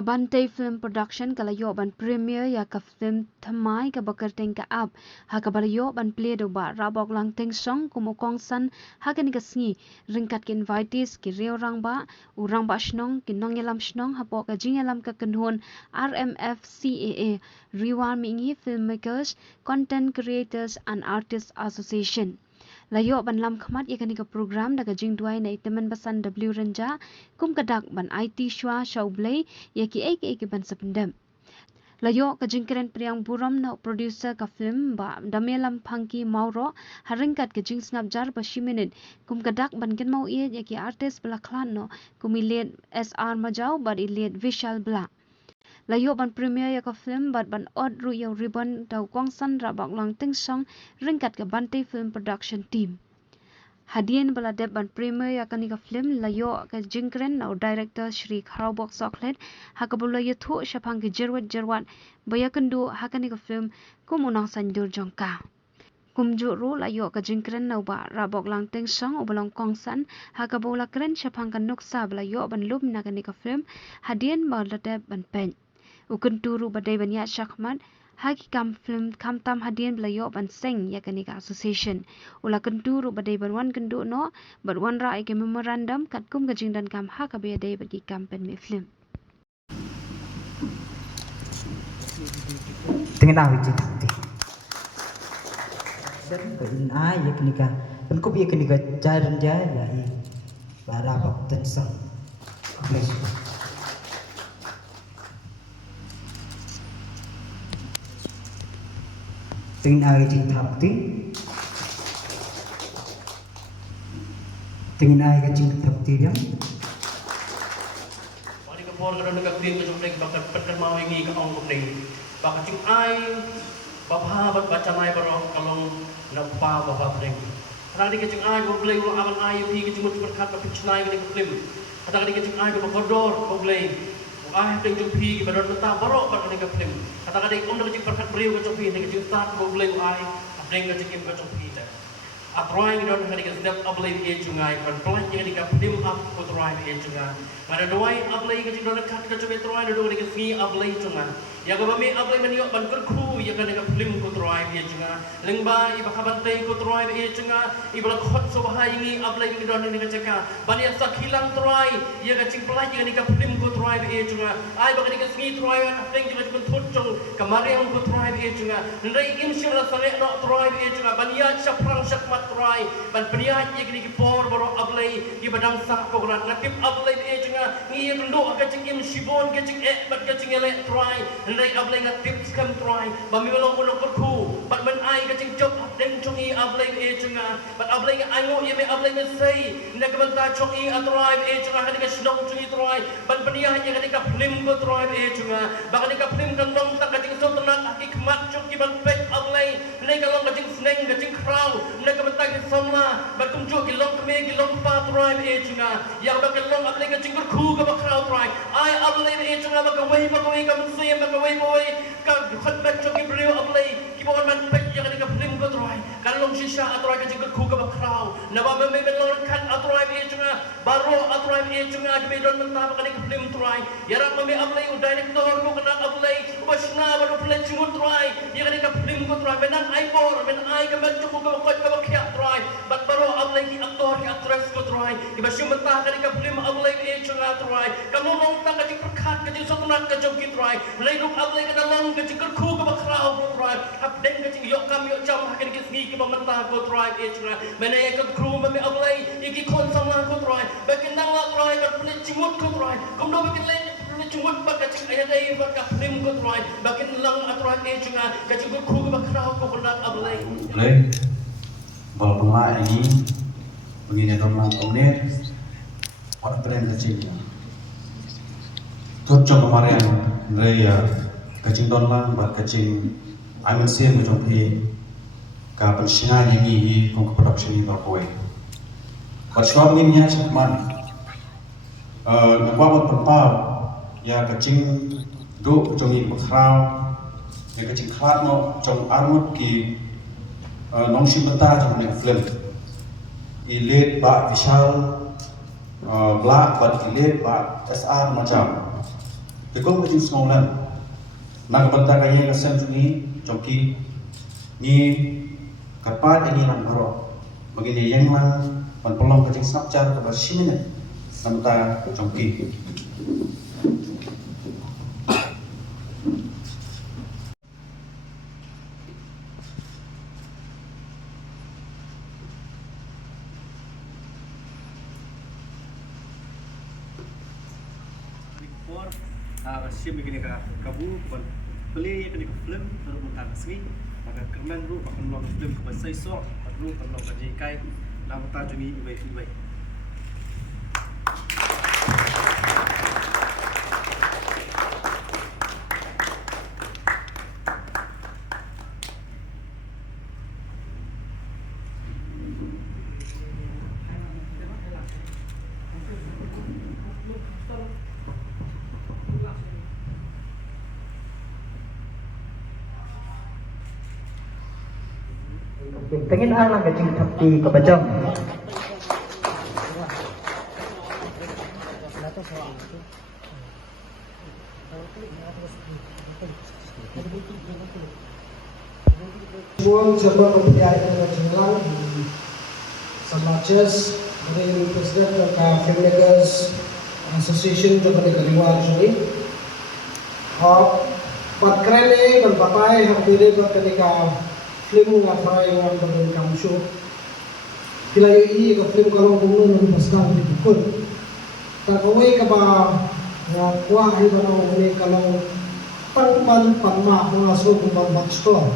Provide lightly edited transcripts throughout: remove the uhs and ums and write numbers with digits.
Bantai Film Production kalayo ban premier ya ka film thamai ka bakar teng ka up ha ka balayo ban play do ba rabok lang teng song kumukong san ha ka ni ka sngi ringkat ki invites ki reo rang ba urang ba shnong ki nong yalam shnong ha po ka jing yalam ka kanhon RMF CAA Riwan Mingi Filmmakers Content Creators and Artists Association layo ban lam khmat ye kani ka program daga jing duai nei teman basan W Ranja kum kadak ban IT shwa shaublei ye ki ek ban sapendam layo ka jingkren priang buram na producer ka film ba damelam phangki mauro haringkat ka jing snap jar ba shiminit kum kadak ban ken mau ye ki artist bla khlan no kumilet SR majau ba ilet visual bla layo ban premier ya ka film bat ban od ru yo ribbon dau kwang san ra bak lang ting song ringkat ka Bantai Film Production team hadian bala deb ban premier ya kani ka film layo ka jingkren na director Shri Kharobok Soklet hakabula ya thu shapang ki jerwat baya kendu hakani ka film kumunang sanjur jongka kumju ru layo ka jingkren na ba rabok lang ting song obalong kongsan hakabula kren shapang ka nuksa balayo ban lum na kani ka film hadian bala deb ban pen ukun turu badai banyak syakmat haki kam film kam tam hadian belayo ban seng ya kanika association ula kenturu badai banwan kendu no badwan ra ke memorandum kat kum gajing dan kam ha ka be dai bagi kampen me film tengah wiji takti dan badin ai ya kanika dan ko ya kanika jaran jaya ya bara bak tensang Tingin ay jing thapti tingin ay jing thapti dia wali ka por ka ka kring ka jomdeng bakal peter mau ingi ka ong kumdeng bakal jing ai bapa bat baca mai baro kalong napa bapa deng kadang di kecing ai bo bleng lo aman ai pi ke jumut berkat ka pichnai ka film kadang di kecing ai bo kodor bo bleng ai deng jung pi ke badon ta baro ka ka film kadang-kadang om dah kecik berkat beriu ke copi ni kecik start boleh ai adeng ke cikim ke copi dah atroing don hari ke sedap ablay ke jungai kan pelan jangan dikap dim up ke troing ke jungai ada doai ablay ke cikim don kat ke copi troing do ke fi ablay jungai ya ke bami ablay meniok ban kerku ya kan dikap dim ke troing ke jungai lengba iba kabantai ke troing ke jungai iba khot so bahai ni ablay ke don ni ke ceka bani sak hilang troing ya ke cikim pelan jangan dikap dim ke troing ke jungai ai bagi ke sgi troing adeng ke cikim thotong kamari ang ko tribe e junga ndai imsira sare no tribe e junga bania chaprang shakmat tribe ban bania ye gni ki por boro ablay ki badang sa ko ran natip ablay e junga ni ndo ka ching im shibon ke ching e bat ke ching ele tribe ndai ablay natip skam tribe bami walong ulo ko khu bat ban ai ka ching chop deng chung i ablay e junga bat ablay ka ango ye me ablay me sei nda ka banta chung i tribe e junga ka ka shnong chung i tribe ban bania ye ka ka film ko tribe e junga ba ka film kan long tak kajing so tenang hikmat cuk ki ban pet ablay nei ka long kajing sneng kajing kraw nei ka ban tak somla ban kum cuk ki long kme ki long pa tribe e junga ya ba ka long ablay kajing ku ka ba kraw tribe ai ablay e junga ba ka wei ka man sim ba ka wei boy ka khat bat cuk ki brio ablay ki bon man pet ya ka film ko tribe kan long shisha atroy kajing ku ka ba kraw na ba me ben long khat atroy e junga baro atroy e junga ki don man ta ba ka film tribe ya ra me ablay u director ko kana ablay basna ba do plan chimut try ya kan ka film ko try benan ai por ben ai ka ban ko ko ka khya try bat baro ablay ki actor ki actress ko try ki basyu mata kan ka film ablay e chunga try ka mo mong ta ka prakhat ka jing sotunat ka jog ki try lay ru ablay ka dalong ka jing khu ka ba khrao ko try hab den ka jing yok kam yok cham ha kan ki sni ki ba mata ko try e chunga mena ya ka crew ma me ablay ki kon sama ko try ba kin dang la try ka plan chimut ko try kom do ba kin len cumut ba ka cing ayat ay ba ka film ko try bakin lang atran e junga ka cing ko ba kraw ko kulat ablay lay bal pema ini begini domang komnet orang brand kecil cocok kemarin raya kacing donlang bat kacing amin sen macam pi ka pensinga ini kong production ini berkoe bat suam ini nya sakman ngapa berpau ya kacing do trong in bakrao ya kacing khat no trong armut ki nong shimata trong ne film ilet ba vishal bla ba ilet ba SR macam Tekong kecing sengolan. Nak benta kaya kesen sungi joki ni kapat ini nam baro. Begini yang lang pelong kecing sapcar ke basine namta joki. Sim begini kabu beli kini film baru bukan sini maka kerman ru akan long film ke bahasa isok ru akan long kaji kai nama tajuni ibai. Tengin alang kecing tepi ke bajang. Semua coba mempercayai dengan jenglang sama chess dari Presiden ke Filmmakers Association coba dari luar sini. Pat keren ni dan papai hampir ke ketika film ngatai yang berdiri kamu show. Bila ini ke film kalau bunuh nanti pasang di buku. Tak kawai ke bah kuah ini kalau ini kalau pangman pangma mengasuk pangman backstore.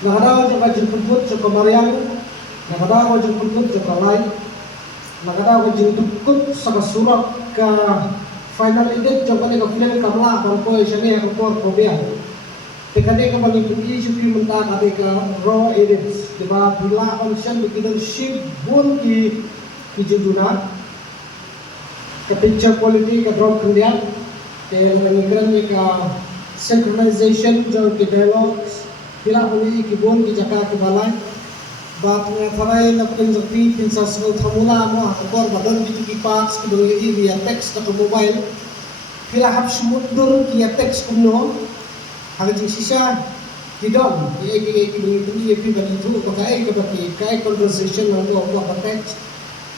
Nakada juga jemput juga Mariam, nakada juga jemput juga lain, nakada juga jemput sama surat ke final edit juga ni ke film kamla kalau isyarat yang kau kopiah. Tekade ka pagpili siya pimunta kate ka raw edits, diba? Bila function begitu ship bun ki juduna, ka picture quality ka drop kandian, ke nangikran ni ka synchronization jo ki dialogues, bila puli ki bun ki jaka ki balay, bat nga taray na pinjaki pinsa sa thamula mo akor badon ki parts ki doi via text ka mobile, bila hap sumudur ki text kuno. Hanya sisa tidak, ia begitu bagi pakai pakai conversation yang buat teks.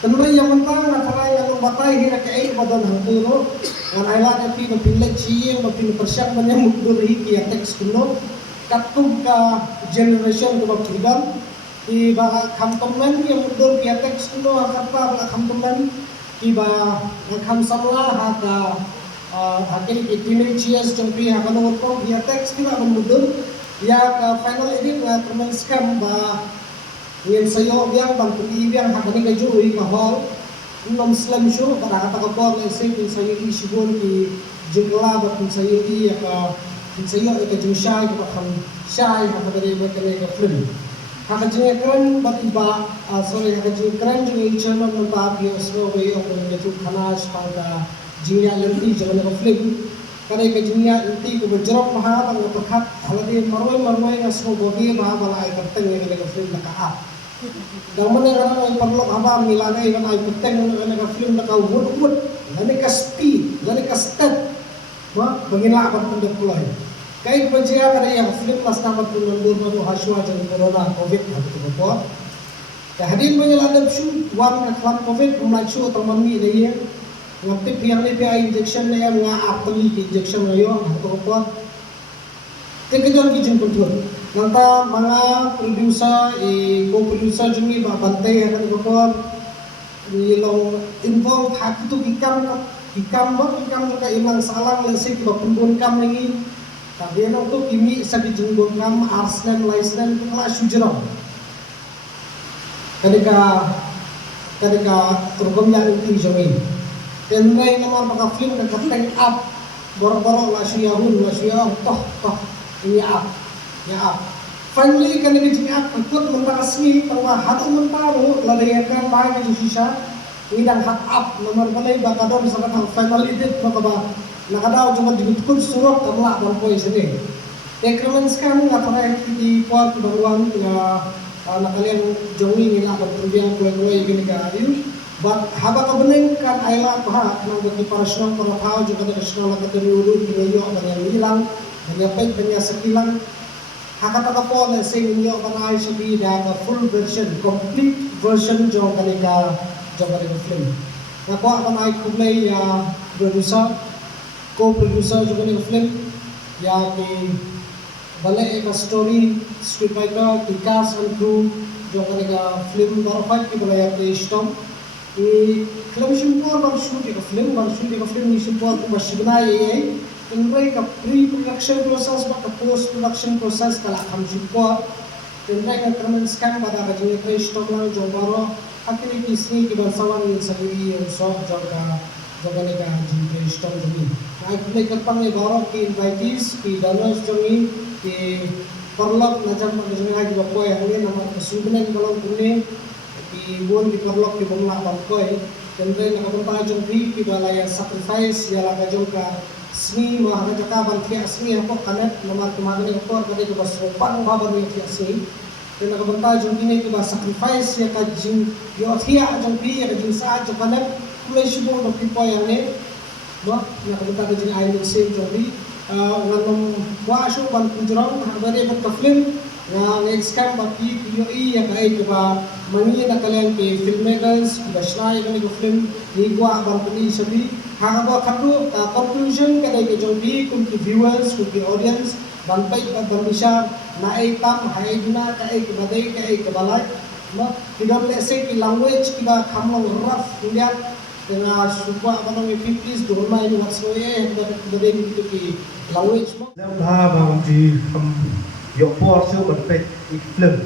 Tentu yang mentang antara yang batai hira kai badan hangkuro, dengan ayat yang pin pilih cie, pin persiap menyambut duri kia teks kuno, katung ka generation kuno tidak, iba kampemen yang mundur kia teks kuno apa kampemen, iba kamsamla haka akhirnya teenage years jompi akan ngopong dia teks kita akan mundur ya final edit teman scam ba yang sayo biang bantu biang hakani keju ke hall nom slam show pada kata kapor lesai pin sayo di sibun di jengla ba pin sayo di pin sayo ke jengshai ke kan shai haka dari ke film haka jengkran ba tiba sorry haka jengkran jeng chairman ba biosro way of the khanas pada jingya lenti jangan ko film kare ke jingya lenti ko berjerok maha bang perkat halade marwai ngasmo gogi maha bala ay kerteng ke film naka dan mana orang perlu apa milane kan ay kerteng ke film naka wood lani ka speed lani ka step ma bangina apa pendek pulai kai pajia kare yang film pas tamat mundur baru haswa dan corona covid itu ko ya hadir menyeladap shoot wan kelam covid mulai shoot tamami dia ngerti pihak ni pihak injection ni yang apeli injection ayo atau apa? Tekijun kijin kontrol. Nanta mga producer, co-producer jumi babante akan apa? Nilong involve hak itu ikam ka ilang salang lesik bapundon kam lagi. Tapi yang tu kimi sa kijunggon kam arslan license kala sujram. Kadika turkom yang itu jumi. Dan lain nama maka film dan tank up borok-borok lah syahun toh ini up ya up finally kan ini jadi up ikut mentang asmi bahwa hatu mentaru ladayakan baik di sisa ini dan hak up nomor balai bakador misalkan hal final edit maka bah nakadaw cuma dikutkut surat tamla berpoy sini ekremen sekarang nggak pernah di pot baruan ya nakalian jongi nila berpergian kue-kue gini kayu But haba ka bening kan ayla paha nang bagi para senang para tau juga dari senang ka temi ulu kiyo kanya hilang kanya pek kanya sekilang hakata ka po na sing inyo kanay sabi da ka full version complete version jo kanika film. Na po kanay kumay ya producer co-producer jo kanika film ya ki bale ka story scriptwriter ki cast and crew jo kanika film barfat ki balaya ki stom film simpor baru shoot ka film ni simpor ko basigna ye Tengray ka pre-production process ba ka post-production process kala kam simpor tengray ka tramen scan pada ka jini kay stop lang jong baro akini kisni ki bansawan ni sabi yung so jong ka jogane ka jini kay stop jini ay play ka pang ni baro ki invitees ki donors jongi ki parlok na jam ka jini ay ba ko ay hangin na masubunan balong kuni buon di perlok di bangla bangkoy tengray nakapunta jong ki balaya sacrifice ya laga jong ka sni ma hanga jaka ban kia sni ako kanet nomar tumagani ko kade ko bas pan babar ni kia sni dan nakapunta jong kini ko ba sacrifice ya ka jing yo thia jong pi ya jing sa jong kanet kulay subo no pipo ya ne no nakapunta ka jing ay same jong ri nganong wa shu ban kujrong habare ban ka film na next camp baki yo ya kai ko ba mani na kalen ke filmmakers ba shlai kani ko film ni gua ban kuni sabi hanga ba khatu conclusion kadai ke jodi kum ki viewers kum ki audience ban pai ban bisa na ai tam hai dina ka ai ke badai ka ai ke balai ma kidam le se ki language ki ba khamlo rough india dengan supa apa namanya 50s do mai ni what's way da badai ni ki language mo nam ha bang ji yo por su ban pai film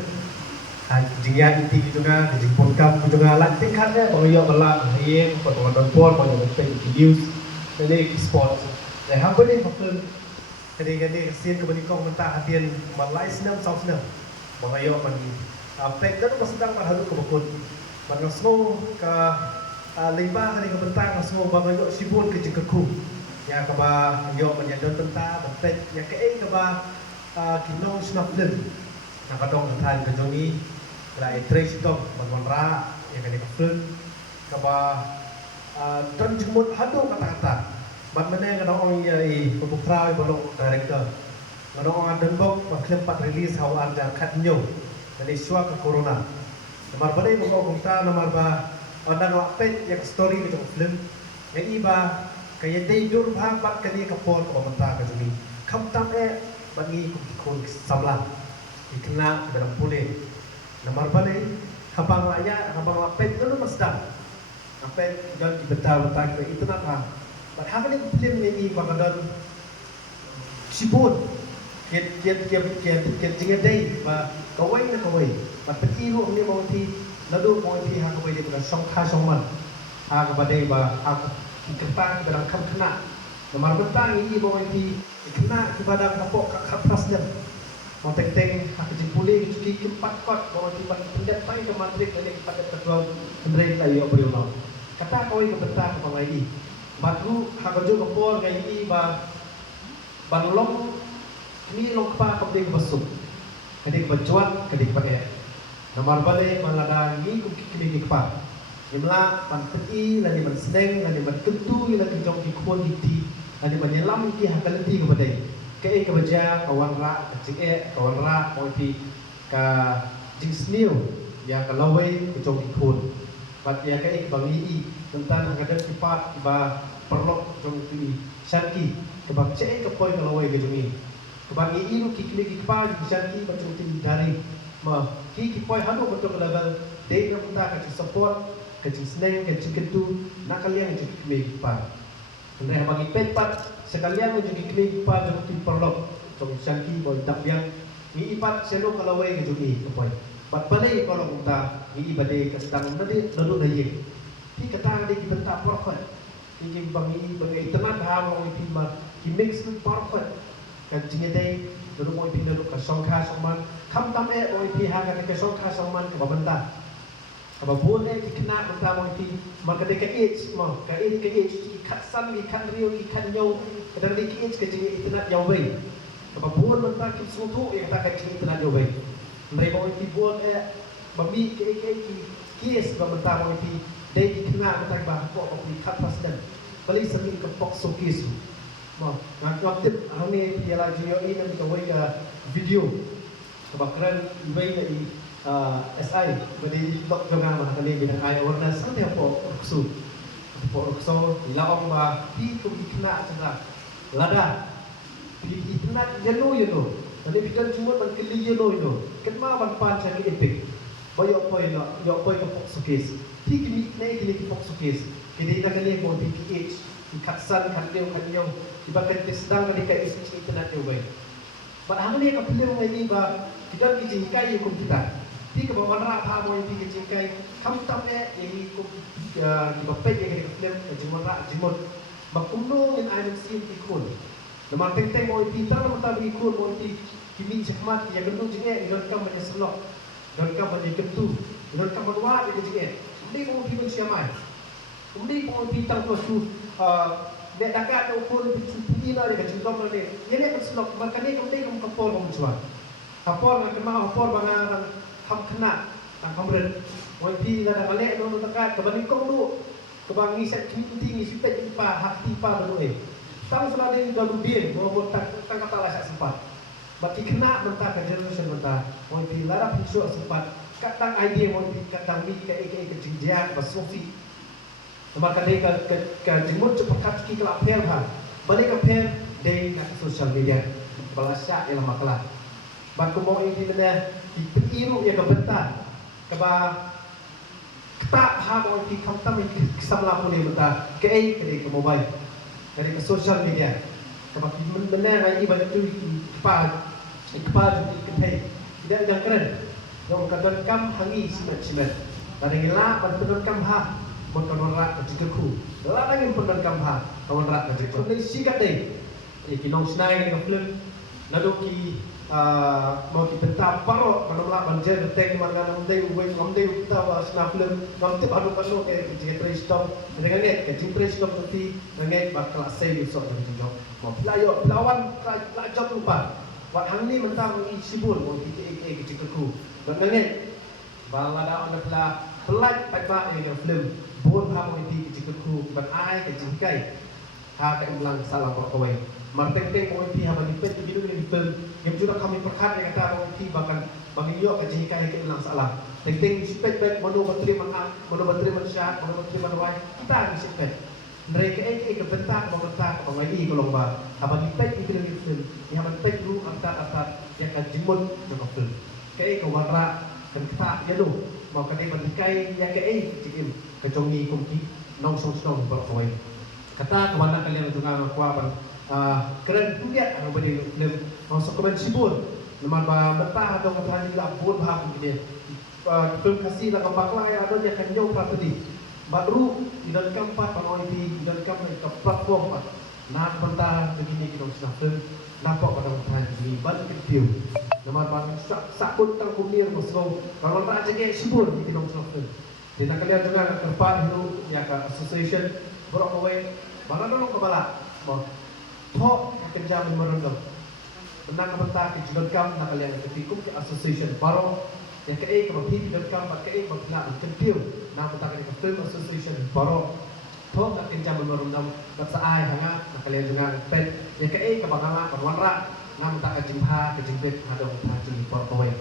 jingan inti juga di podcast juga lantik kan ya kalau yo bala ye potongan por pada pai news ini sport dan apa ni film kadang-kadang scene ke bani kong mentah hadian malai senam sau senam mengayo man pek dan sedang berhalu ke bakun man semua ke lima hari ke bentang semua bangayo sibun ke jengkeku ya ke ba yo menyadon tentang pek ya ke ba kinong snap film nak kadong than ke jongi ra trace stop manra yang kena film ke ba dan jemut hadu kata-kata bat mana kadang orang ye pemukra bolong director kadang orang dan bok maklum pat release hawa anda kat nyo dari suak ke corona nomor badai mengau kita nomor ba ada lapet yang story itu film yang iba kaya day dur bang bat kani ke port ko menta ke jumi kam tam bagi kun samla ikna dalam pule nomor badai habang raya habang lapet itu masdam lapet dan dibetal-betal itu nak but how many film ni bakadon sibut ket jinga day ba kawai na kawai but pati ro ni mo ti ladu mo ti ha kawai de ba song kha song man ha ka ba day ba ha kepang dalam kam kena nomor betang ni mo ti kena kepada kapok ka khapras dan mo teng ha ke puli ki kepat kot mo ti ban pendat pai ke matrik ni kepada ketua kendrai kayo beriulang kata kawai ke betang ka lagi Baru hakajo kapor ngayi ba banlong ni long pa kapde basuk kadik bacuat kadik pakai nomor bale malada ni ku kini pa imla panteti lani man seneng lani man tentu lani jong ki khon giti lani menyelam ki hakalti kepada ke baja kawan ra cike kawan ra moiti ka jingsniu ya kalawai ke jong ki khon bat ya ke bangi tentang hakadan sifat ba perlok jong ti syarki kebab cek ke poi kalawai ke jumi kebab iru kikli ki pa di syarki betul ti dari ma ki poi hanu betul level dei na punta ka support ka sneng ka ketu nakalian ju ki pa ndai bagi petpat sekalian ju ki pa jong ti perlok jong syarki boy tak yang mi ipat selo kalawai ke jumi ke poi bat balai kalau punta mi ibade ka sedang nadi lalu dayek ki kata de ki bentak profit Ingin bangi internet ha mo itima ki mix with perfect kan jinga dai lalu mo ipin lalu ka songkha songman kam tam o ipi ha ka songkha songman ka babanta ka babun ki kena banta mo ipi maka de ka h mo ka ki kat san ki kan rio ki kan yo kadang de ki h ka jinga internet yaw bai ka babun banta ki sutu yang ta ka jinga internet yaw bai ndai mo ipi bon bami ki es ka banta mo ipi Day kena kita bah kok di kat presiden. Balik sering ke pok sokis. Mau ngak tip ane piala junior ini nanti kawai ke video. Kebakaran ibai dari SI berdiri blok jangan mana kali bidang awareness santai apa ursu. Apa ursu ilaong bah di kubi kena cakap lada. Di kena yellow. Nanti bikin cuma berkeli yellow. Kenapa ban cari epic. Bayok poin ke pok sokis. Kini ke pok sokis. Kini nak kali mau DPH, ikatsan kandiau, ibakan sedang kali kat isi internet dia baik. Padahal ni kapilih ini bah kita kijingkai hukum kita. Ti ke bawah rak ha mau ti kijingkai, kamu tahu ini hukum di bapet yang kapilih jemur rak jemur. Bakumno yang ada sim ikun. Nama tenteng mau ti tanam tabi ikun mau ti kimi cekmat yang gentu jengek dengan kamu menyeselok, dengan kamu menyekentu, dengan kamu luar yang jengek. Ini mau ti siamai. Kemudian kalau kita tu, dia dekat ukur pintu lah dia kecilok lah dia. Ia ni berselok, makanya kemudian kamu kapor kamu cuan. Kapor nak kena kapor bangang ham kena, tak kamren. Wanti lah dah balik tu dekat kebalik kau tu, kebangi set tinggi supaya tipa hak tipa betul. Tahu sudah dia dah duduk, baru tak kata lah sempat. Bagi kena mentah generation mentah, wanti lah pinsu sempat. Kadang idea wanti kadang ni kayak kejadian bersofi. Maka dia ke jemur cepat kaki ke lapel ha. Balik lapel dia nak social media. Balasya ialah makalah. Baku mau ini mana dipiru yang kebentar. Keba ketak ha mau di kamtam kesamla boleh bentar. Ke ke mobile. Dari ke social media. Keba benar lagi balik tu kepal di kepay. Tidak keren. Yang kadang kam hangi simet. Dari gelap pada kam ha. Kawan rak ke ku. Dalam lagi pernah kamha kawan rak ke ku. Ini sikat deh. Kinong senai dengan film. Lalu mau kita bentar parok kalau melak banjir beteng mana namdai kita senang film. Namdai baru pasal ke jika stop dengan net ke jika stop nanti dengan bakal saya usah dengan jauh. Mau lawan job lupa. Wat hang ni mentang sibur mau kita ke ku. Dengan net balada on the pelat pada dengan film. Buat apa ini kejiku berai kejingkai, ha keulang salah perkawai. Marteng mau ini apa di pet begitu ni film yang juga kami perkat yang kata mau ini bahkan bagi yo kejingkai keulang salah. Teng sipet baik mono bateri mansyak, mono bateri manwai kita ni sipet. Mereka kebentak pengai kalau bah. Apa di pet begitu ni film, yang apa pet dulu kata yang kejimut dengan film. Kayak kewarna dan kita ya tu mau kata berdikai yang jikim. Kecongi kumki nong song berkoi. Kata kawan kalian juga kuapan keren tu lihat apa beri film masuk ke sibur. Leman ba betah atau matahari lah buat bahag dia. Film kasih lah kapaklah ya ada dia kan jauh tadi. Baru di dalam kampat panoi di dalam kampat ke platform pak. Nak bentar begini kita sudah film nampak pada matahari ini balik video. Leman ba sakut tang kumir masuk. Kalau tak jadi sibur di kita sudah film. Dan kalian juga kerpan itu ya ke association berokoi mana dulu kepala mau thok kerja merendam menang kebentar kejudan nak kalian ketikum ke association baru yang ke kebagi dan kam pakai bakla kecil nak bentar ke film association baru thok nak kerja merendam bersaai hanga nak kalian juga pet yang ke kebangala berwarna nak bentar ke jimha ke jimbet ada bentar jadi berokoi